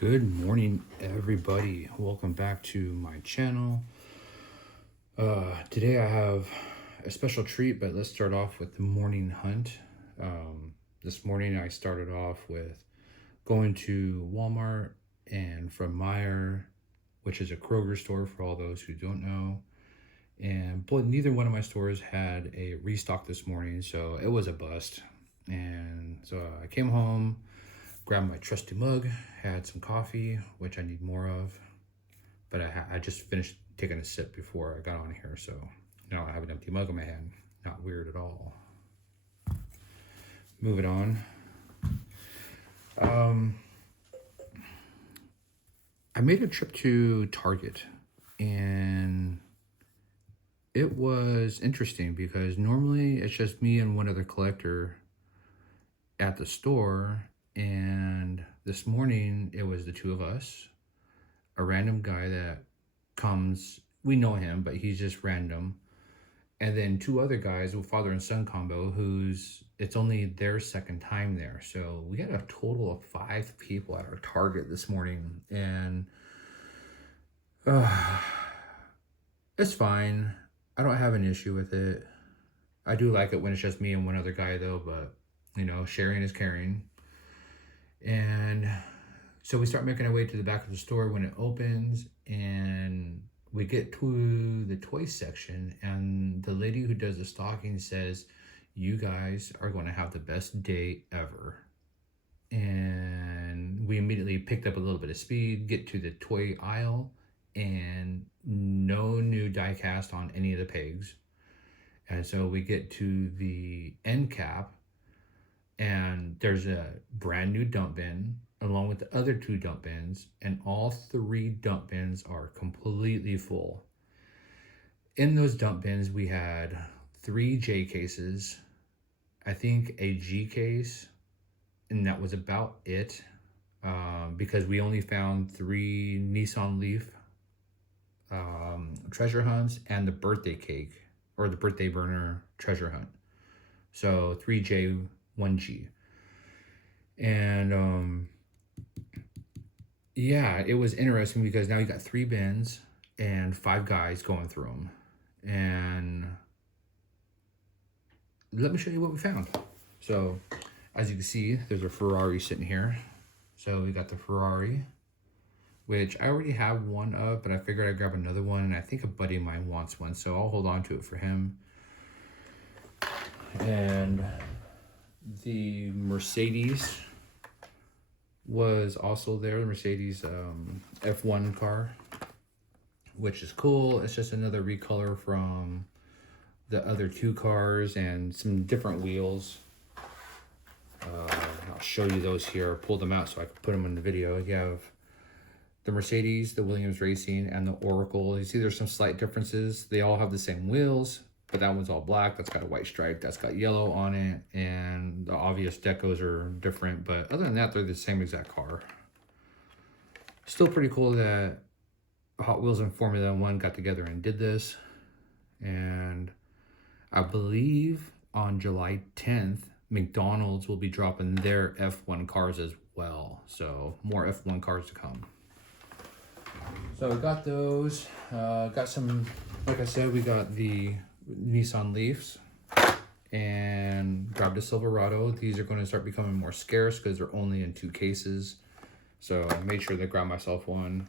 Good morning, everybody. Welcome back to my channel. Today I have a special treat, but let's start off with the morning hunt. This morning I started off with going to Walmart and from Meyer, which is a Kroger store for all those who don't know. But neither one of my stores had a restock this morning, so it was a bust. And so I came home, grabbed my trusty mug, had some coffee, which I need more of, but I just finished taking a sip before I got on here, so now I have an empty mug in my hand. Not weird at all. Moving on. I made a trip to Target, and it was interesting because normally it's just me and one other collector at the store, and this morning it was the two of us, a random guy that comes, we know him, but he's just random, and then two other guys with father and son combo it's only their second time there. So we had a total of 5 people at our Target this morning, and it's fine. I don't have an issue with it. I do like it when it's just me and one other guy though, but you know, sharing is caring. And so we start making our way to the back of the store when it opens, and we get to the toy section, and the lady who does the stocking says, "You guys are going to have the best day ever." And we immediately picked up a little bit of speed, get to the toy aisle, and no new die cast on any of the pegs. And so we get to the end cap, and there's a brand new dump bin along with the other 2 dump bins, and all 3 dump bins are completely full. In those dump bins, we had 3 J cases, I think a G case, and that was about it, because we only found 3 Nissan Leaf treasure hunts and the birthday cake, or the birthday burner treasure hunt. So 3 J, 1 G. And yeah, it was interesting because now you got 3 bins and 5 guys going through them. And let me show you what we found. So as you can see, there's a Ferrari sitting here. So we got the Ferrari, which I already have one of, but I figured I'd grab another one, and I think a buddy of mine wants one, so I'll hold on to it for him. And the Mercedes was also there, the Mercedes F1 car, which is cool. It's just another recolor from the other 2 cars and some different wheels. I'll show you those here. Pull them out so I can put them in the video. You have the Mercedes, the Williams Racing, and the Oracle. You see there's some slight differences. They all have the same wheels, but that one's all black. That's got a white stripe. That's got yellow on it. And the obvious decos are different. But other than that, they're the same exact car. Still pretty cool that Hot Wheels and Formula One got together and did this. And I believe on July 10th, McDonald's will be dropping their F1 cars as well. So more F1 cars to come. So we got those. Got some, like I said, we got the Nissan Leafs and grabbed a Silverado. These are going to start becoming more scarce because they're only in 2 cases. So I made sure to grab myself one.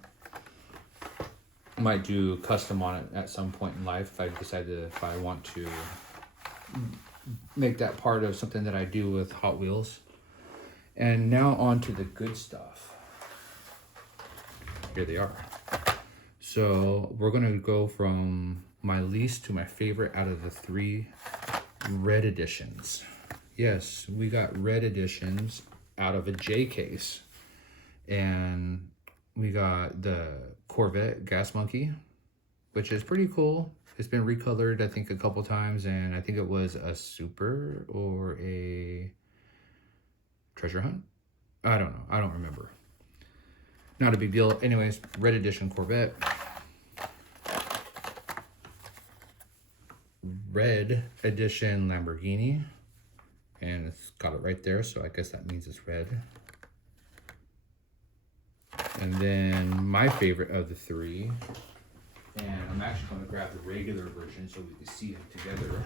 Might do custom on it at some point in life if I want to make that part of something that I do with Hot Wheels. And now on to the good stuff. Here they are. So we're gonna go from my least to my favorite out of the 3 red editions. Yes, we got red editions out of a J case. And we got the Corvette Gas Monkey, which is pretty cool. It's been recolored, I think, a couple times, and I think it was a super or a treasure hunt. I don't know. I don't remember. Not a big deal. Anyways, red edition Corvette. Red edition Lamborghini. And it's got it right there, so I guess that means it's red. And then my favorite of the three, and I'm actually going to grab the regular version so we can see it together.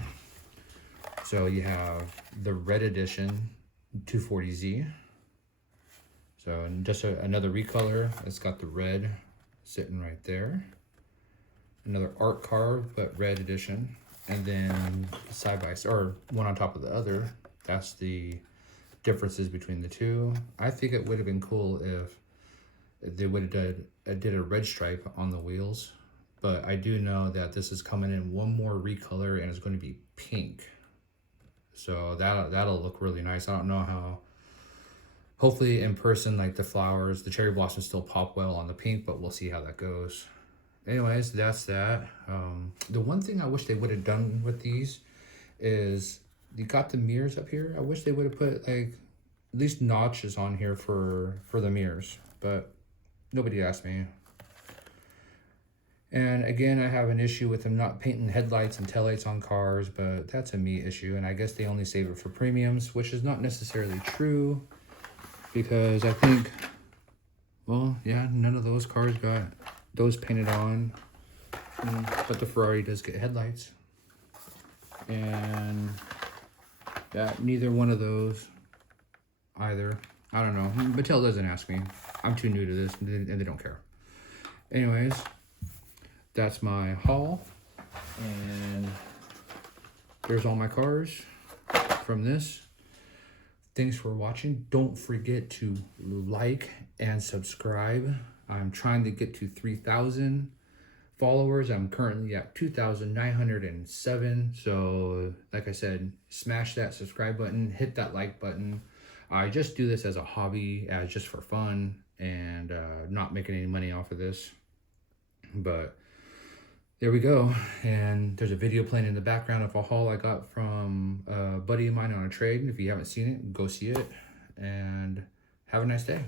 So you have the red edition 240Z. So just another recolor. It's got the red sitting right there. Another art card, but red edition. And then side by side, or one on top of the other. That's the differences between the two. I think it would have been cool if they would have did a red stripe on the wheels. But I do know that this is coming in one more recolor and it's going to be pink. So that'll look really nice. I don't know how. Hopefully in person, like the flowers, the cherry blossoms still pop well on the pink, but we'll see how that goes. Anyways, that's that. The one thing I wish they would have done with these is you got the mirrors up here. I wish they would have put like at least notches on here for the mirrors, but nobody asked me. And again, I have an issue with them not painting headlights and taillights on cars, but that's a me issue. And I guess they only save it for premiums, which is not necessarily true because I think, well, yeah, none of those cars got those painted on, but the Ferrari does get headlights. And yeah, neither one of those either. I don't know. Mattel doesn't ask me. I'm too new to this and they don't care. Anyways, that's my haul, and there's all my cars from this. Thanks for watching. Don't forget to like and subscribe. I'm trying to get to 3,000 followers. I'm currently at 2,907. So like I said, smash that subscribe button, hit that like button. I just do this as a hobby, as just for fun, and not making any money off of this. But there we go. And there's a video playing in the background of a haul I got from a buddy of mine on a trade. If you haven't seen it, go see it. And have a nice day.